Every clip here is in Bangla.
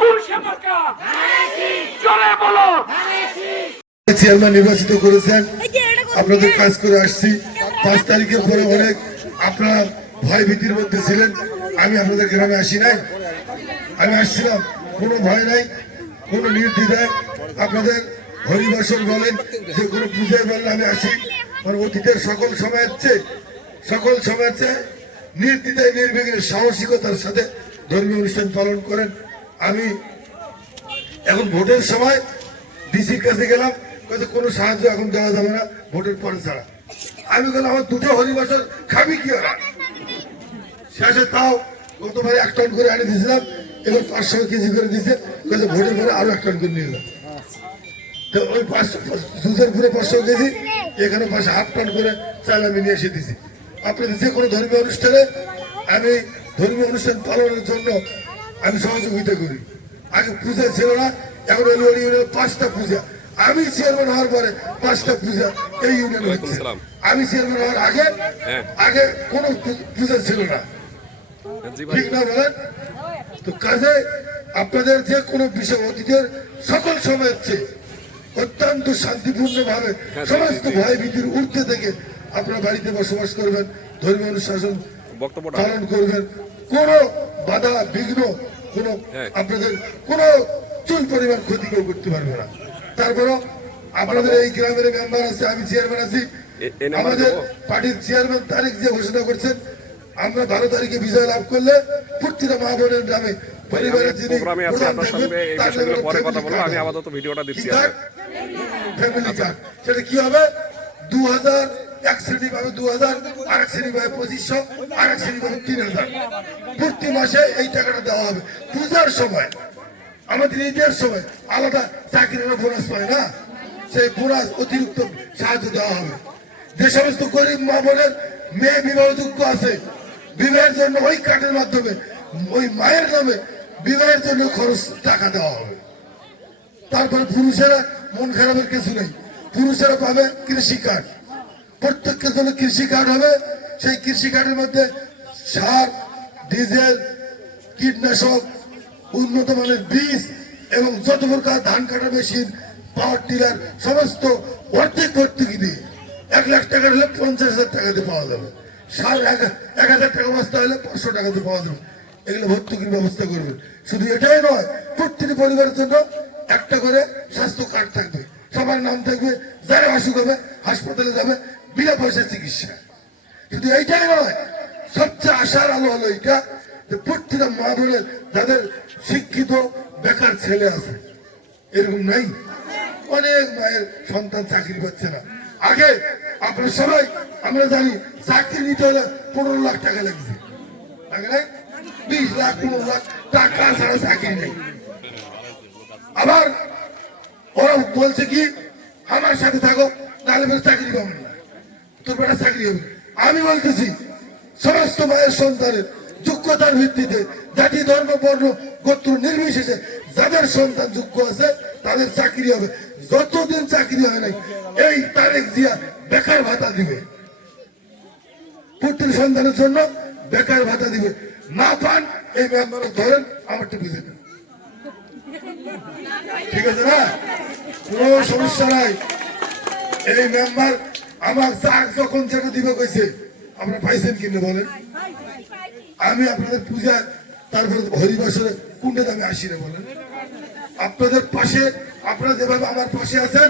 কোন সে জোরে বলো চেয়ারম্যান নির্বাচিত করেছেন আপনাদের কাজ করে আসছি। পাঁচ তারিখের পরে অনেক আপনারা ভয় ভীতির মধ্যে ছিলেন। আমি আপনাদের গ্রামে আসি নাই। আমি আসছিলাম। কোনো ভয় নাই কোনো নির্দ্বিধায়। আপনাদের হরিবাসন বলেন যে কোনো পূজায় বললে আমি আসি। মানে অতীতের সকল সময়ের চেয়ে সকল সময়ের চেয়ে নির্দ্বিধায় নির্বিঘ্নে সাহসিকতার সাথে ধর্মীয় অনুষ্ঠান পালন করেন। আমি এখন ভোটের সময় ডিসির কাছে গেলাম কাছে কোনো সাহায্য এখন দেওয়া যাবে না, ভোটের পরে ছাড়া। আমি বললাম, আমার দুটো হরিবাসর খাবি কি শেষে তাও গতবার এক টন করে এনে দিয়েছিলাম, এবার পাঁচশো কেজি করে দিছে কাছে ভোটের পরে আরও এক টন করে নিয়ে তো ওই পাঁচশো, দুধের ঘুরে পাঁচশো কেজি, এখানে পাশে হাফ টন করে চাল আমি নিয়ে এসে দিছি আপনাদের যে কোনো ধর্মীয় অনুষ্ঠানে আমি ধর্মীয় অনুষ্ঠান পালনের জন্য আমি সহযোগিতা করি। আগে পূজা ছিল না এখন ইউনিয়নের পাঁচটা পূজা। আমি চেয়ারম্যান হওয়ার পরে পাঁচটা পূজা এই ইউনিয়নে হচ্ছে। আমি চেয়ারম্যান হওয়ার আগে হ্যাঁ। আগে কোনো পূজা ছিল না। জি ঠিক না বলেন? তো কাজে আপনাদের যে কোনো বিষয় অতীতের সকল সময়ের চেয়ে অত্যন্ত শান্তিপূর্ণ ভাবে হ্যাঁ, সমস্ত। ভয় ভীতির ঊর্ধ্বে থেকে আপনার বাড়িতে বসবাস করবেন ধর্মীয় অনুশাসন পালন করবেন। কোন বাধা বিঘ্ন কোন হ্যাঁ। আপনাদের কোন চুল পরিমাণ ক্ষতি কেউ করতে পারবে না। তারপরও আপনাদের এই গ্রামের মেম্বার আছে আমি চেয়ারম্যান আছি। আমাদের পার্টির চেয়ারম্যান তারিখ যে ঘোষণা করছেন আমরা বারো তারিখে বিজয় লাভ করলে প্রতিটা মা বোনের গ্রামে পরিবারের যিনি পরে কথা বলব। আমি আপাতত ভিডিওটা দিচ্ছি সেটা কি হবে? দু হাজার এক শ্রেণি পাবে দু হাজার শ্রেণি পাবে পঁচিশশো শ্রেণি পাবে তিন হাজার। প্রতি মাসে এই টাকাটা দেওয়া হবে। পূজার সময়, আমাদের ঈদের সময় আলাদা চাকরিরা বোনাস পায় না? সেই বোনাস অতিরিক্ত সাহায্য দেওয়া হবে। যে সমস্ত গরিব মা বোনের মেয়ে বিবাহযোগ্য আছে, বিবাহের জন্য ওই কার্ডের মাধ্যমে, ওই মায়ের নামে বিবাহের জন্য খরচ টাকা দেওয়া হবে। তারপরে পুরুষেরা মন খারাপের কিছু নেই। পুরুষেরা পাবে কৃষি কার্ড। প্রত্যেকের জন্য কৃষি কার্ড হবে, সেই কৃষি কার্ডের মধ্যে সার, ডিজেল, কীটনাশক, উন্নত মানের বীজ এবং যত প্রকার ধান কাটার মেশিন, পাওয়ার টিলার, সমস্ত অর্ধেক ভর্তুকি দিয়ে এক লাখ টাকা হলে পঞ্চাশ হাজার টাকাতে পাওয়া যাবে। সার এক হাজার টাকা বস্তা হলে পাঁচশো টাকাতে পাওয়া যাবে। এগুলো ভর্তুকির ব্যবস্থা করবে। শুধু এটাই নয় প্রত্যেকটি পরিবারের জন্য একটা করে স্বাস্থ্য কার্ড থাকবে। সবার নাম থাকবে, যারা অসুখ হবে, হাসপাতালে যাবে বিনা পয়সার চিকিৎসা। কিন্তু এইটাই নয়, সবচেয়ে আশার আলো হলো এইটা যে প্রত্যেকটা মা বোনের যাদের শিক্ষিত বেকার ছেলে আছে, এরকম নাই। অনেক মায়ের সন্তান চাকরি পাচ্ছে না। আগে আপনার সবাই, আমরা জানি চাকরি নিতে হলে পনেরো লাখ টাকা লাগছে। বিশ লাখ, পনেরো লাখ টাকা ছাড়া চাকরি নেই। আবার ওরা বলছে কি, আমার সাথে থাকো, নাহলে চাকরি পাবেন না। তোর বেটা চাকরি হবে আমি বলতেছি, সমস্ত মায়ের সন্তানের যোগ্যতার ভিত্তিতে জাতি, ধর্ম, বর্ণ, গোত্র নির্বিশেষে যাদের সন্তান যোগ্য আছে, তাদের চাকরি হবে। যতদিন চাকরি হয় নাই, এই তারেক জিয়া বেকার ভাতা দিবে। পুত্র সন্তানের জন্য বেকার ভাতা দিবে। না পান, এই মেম্বার ধরেন আমারটা বুঝে নেন ঠিক আছে না? কোনো সমস্যা নাই। এই মেম্বার আমার চাক যখন যেটা দিবে কইছে, আপনারা পাইছেন কিনা বলেন? আমি আপনাদের পূজা, তারপরে হরিবাসরে কোনটা দামে আসি না বলেন। আপনাদের পাশে, আপনারা যেভাবে আমার পাশে আছেন,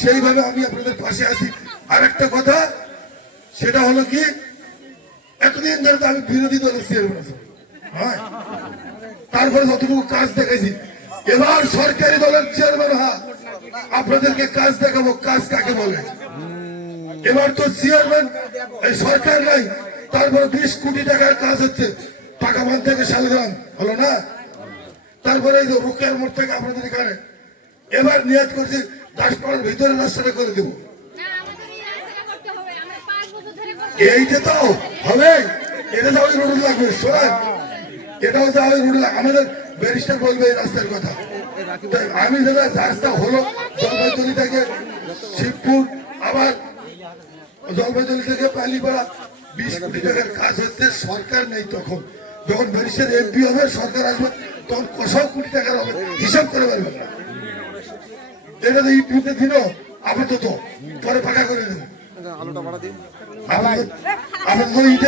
সেইভাবে আমি আপনাদের পাশে আছি। আর একটা কথা, সেটা হলো কি, এতদিন ধরে তো আমি বিরোধী দলের চেয়ারম্যান আছি। হয়? তারপরে যতটুকু কাজ দেখেছি এবার সরকারি দলের চেয়ারম্যান হা আপনাদেরকে কাজ দেখাবো, কাজ কাকে বলে? এবার তো চেয়ারম্যান এই সরকার নাই তারপরে বিশ কোটি টাকার কাজ হচ্ছে পাকাবান থেকে শালগ্রাম, হলো না? তারপরে এই যে রুকের মোড় থেকে আপনাদের এখানে, এবার নিয়াদ করছি দাসপাড়ার ভিতরে রাস্তাটা করে দেবো। এইটা তো হবে, এটা তো রোড লাগবে, শোনেন এটাও আমাদের ব্যারিস্টার বলবে এই রাস্তার কথা। আমি যেটা রাস্তা হলো জলপাইতলি থেকে শিবপুর, আবার জলপাইতলি থেকে পালিপাড়া বিশ কোটি টাকার কাজ হচ্ছে সরকার নেই তখন। যখন এমপি হবে সরকার আসবে তখন কষাও কোটি টাকার হবে। হিসাব করে পারবেন না। এটা তো ইউটিউবে দিল আপাতত। পরে পাকা করে দেবো। আপাতত-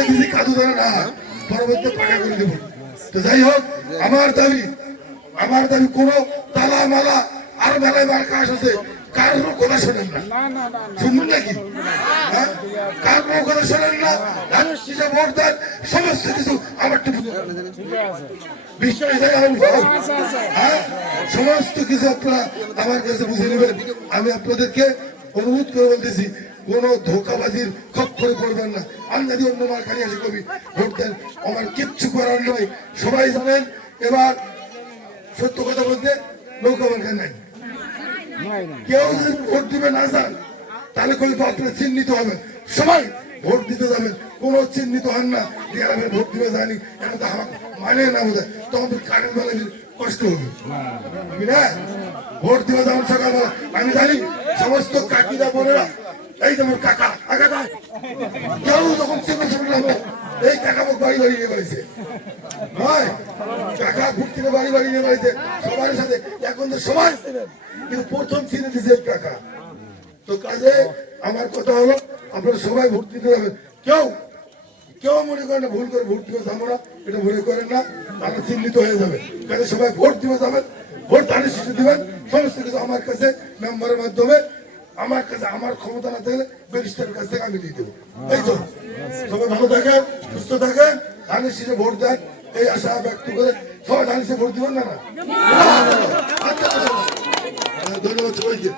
দিদি কাদু ধরে না। পরবর্তী পাকা করে দেবো। তো যাই হোক আমার দাবি আমার দাবি কোনো তালা মালা আর মেলায় কাজ আছে। কার কোনো কথা শোনেন না শুনবেন নাকি? হ্যাঁ? কার কোনো কথা শোনেন না? শীষে ভোট দেন সমস্ত কিছু আমার টুকু বিশ্বাস হয় আমার হ্যাঁ? সমস্ত কিছু আপনারা আমার কাছে বুঝে নেবেন। আমি আপনাদেরকে অনুরোধ করে বলতেছি কোন ধোকাবাজির খপ্পরে পড়বেন না। আমি যদি অন্য মার খালি আসে কবি ভোট দেন। আমার কিচ্ছু করার নয়। সবাই জানেন এবার সত্য কথা বলতে নৌকা মার্কা নাই। কেউ যদি ভোট দিবে না যান তাহলে কিন্তু আপনারা চিহ্নিত হবেন সবাই ভোট দিতে যাবেন কোন চিহ্নিত হন না যে আমি ভোট দিবে জানি এখন তো আমার মানে না বোধ তখন কারেন্ট বেলা কষ্ট হবে। না? ভোট দিবে যাবেন সকালবেলা। আমি জানি সমস্ত কাকিরা বোনেরা, এই যেমন কাকা কাকা কেউ যখন চেপে চেপে এই কাকা মোক বাড়ি বাড়ি নিয়ে বাড়িছে। নয় কাকা ঘুরতে বাড়ি বাড়ি নিয়ে বাড়িছে। সবার সাথে, এখন তো সবাই কিন্তু প্রথম চিনে দিছে কাকা। তো কাজে আমার কথা হলো, আপনারা সবাই ভোট দিতে যাবেন। কেউ কেউ মনে করেন ভুল করে ভোট দিবে যাব না এটা মনে করেন না, তারা চিহ্নিত হয়ে যাবে। কাজে সবাই ভোট দিবে যাবেন, ভোট ধানের শিশু দিবেন। সমস্ত কিছু আমার কাছে মেম্বারের মাধ্যমে, আমার কাছে, আমার ক্ষমতা না থাকলে ব্যারিস্টারের কাছ থেকে আমি দিয়ে দেবো। এই তো। সবাই ভালো ধানের শীষে ভোট দেন এই আশা ব্যক্ত করে সবাই ধানের শীষে ভোট দিবেন না। ধন্যবাদ সবাইকে